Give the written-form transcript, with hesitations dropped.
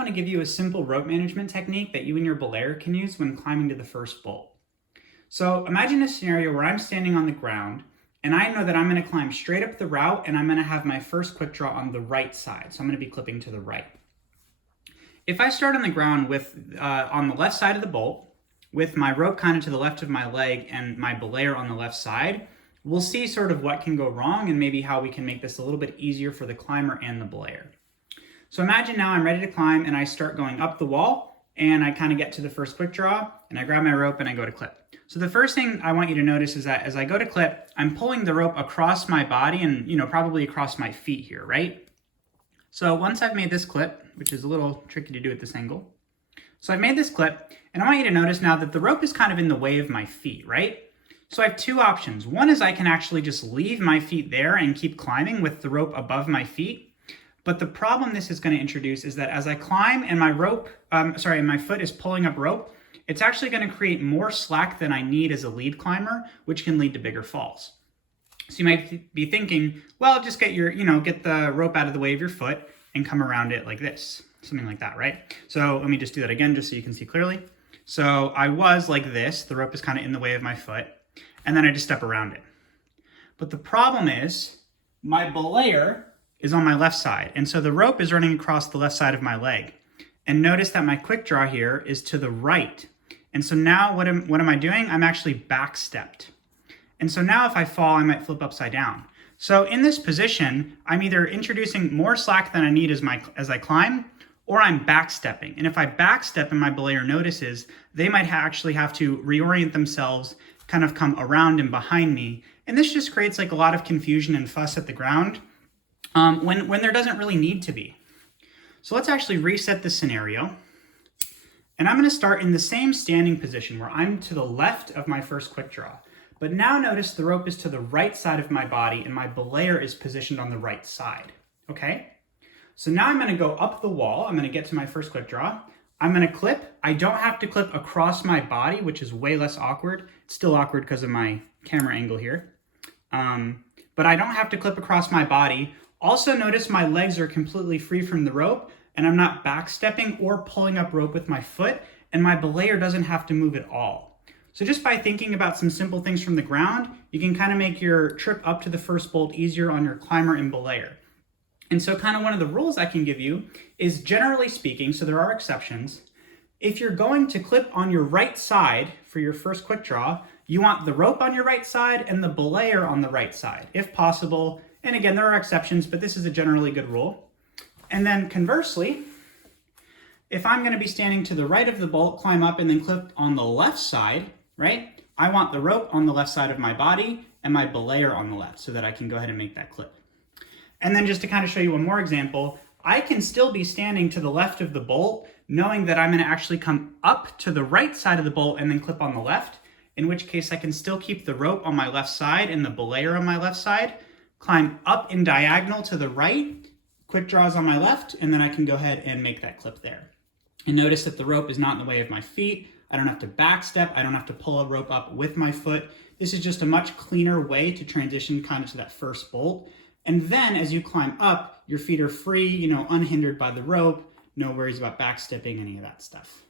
I want to give you a simple rope management technique that you and your belayer can use when climbing to the first bolt. So imagine a scenario where I'm standing on the ground and I know that I'm going to climb straight up the route and I'm going to have my first quick draw on the right side. So I'm going to be clipping to the right. If I start on the ground with on the left side of the bolt, with my rope kind of to the left of my leg and my belayer on the left side, we'll see sort of what can go wrong and maybe how we can make this a little bit easier for the climber and the belayer. So imagine now I'm ready to climb and I start going up the wall and I kind of get to the first quick draw and I grab my rope and I go to clip. So the first thing I want you to notice is that as I go to clip, I'm pulling the rope across my body and, probably across my feet here, right? So once I've made this clip, which is a little tricky to do at this angle. So I've made this clip and I want you to notice now that the rope is kind of in the way of my feet, right? So I have two options. One is I can actually just leave my feet there and keep climbing with the rope above my feet. But the problem this is going to introduce is that as I climb and my foot is pulling up rope, it's actually going to create more slack than I need as a lead climber, which can lead to bigger falls. So you might be thinking, well, just get the rope out of the way of your foot and come around it like this, something like that, right? So let me just do that again, just so you can see clearly. So I was like this, the rope is kind of in the way of my foot, and then I just step around it. But the problem is my belayer is on my left side. And so the rope is running across the left side of my leg. And notice that my quick draw here is to the right. And so now what am I doing? I'm actually back stepped. And so now if I fall, I might flip upside down. So in this position, I'm either introducing more slack than I need as I climb, or I'm back stepping. And if I back step and my belayer notices, they might actually have to reorient themselves, kind of come around and behind me. And this just creates like a lot of confusion and fuss at the ground. When there doesn't really need to be. So let's actually reset the scenario. And I'm going to start in the same standing position where I'm to the left of my first quick draw. But now notice the rope is to the right side of my body and my belayer is positioned on the right side. Okay? So now I'm going to go up the wall. I'm going to get to my first quick draw. I'm going to clip. I don't have to clip across my body, which is way less awkward. It's still awkward because of my camera angle here. But I don't have to clip across my body. Also notice my legs are completely free from the rope and I'm not backstepping or pulling up rope with my foot, and my belayer doesn't have to move at all. So just by thinking about some simple things from the ground, you can kind of make your trip up to the first bolt easier on your climber and belayer. And so kind of one of the rules I can give you is, generally speaking, so there are exceptions, if you're going to clip on your right side for your first quick draw, you want the rope on your right side and the belayer on the right side, if possible. And again, there are exceptions, but this is a generally good rule. And then conversely, if I'm going to be standing to the right of the bolt, climb up and then clip on the left side, right? I want the rope on the left side of my body and my belayer on the left so that I can go ahead and make that clip. And then just to kind of show you one more example, I can still be standing to the left of the bolt, knowing that I'm going to actually come up to the right side of the bolt and then clip on the left, in which case I can still keep the rope on my left side and the belayer on my left side, climb up in diagonal to the right, quick draws on my left, and then I can go ahead and make that clip there. And notice that the rope is not in the way of my feet. I don't have to back step. I don't have to pull a rope up with my foot. This is just a much cleaner way to transition kind of to that first bolt. And then as you climb up, your feet are free, unhindered by the rope. No worries about back stepping, any of that stuff.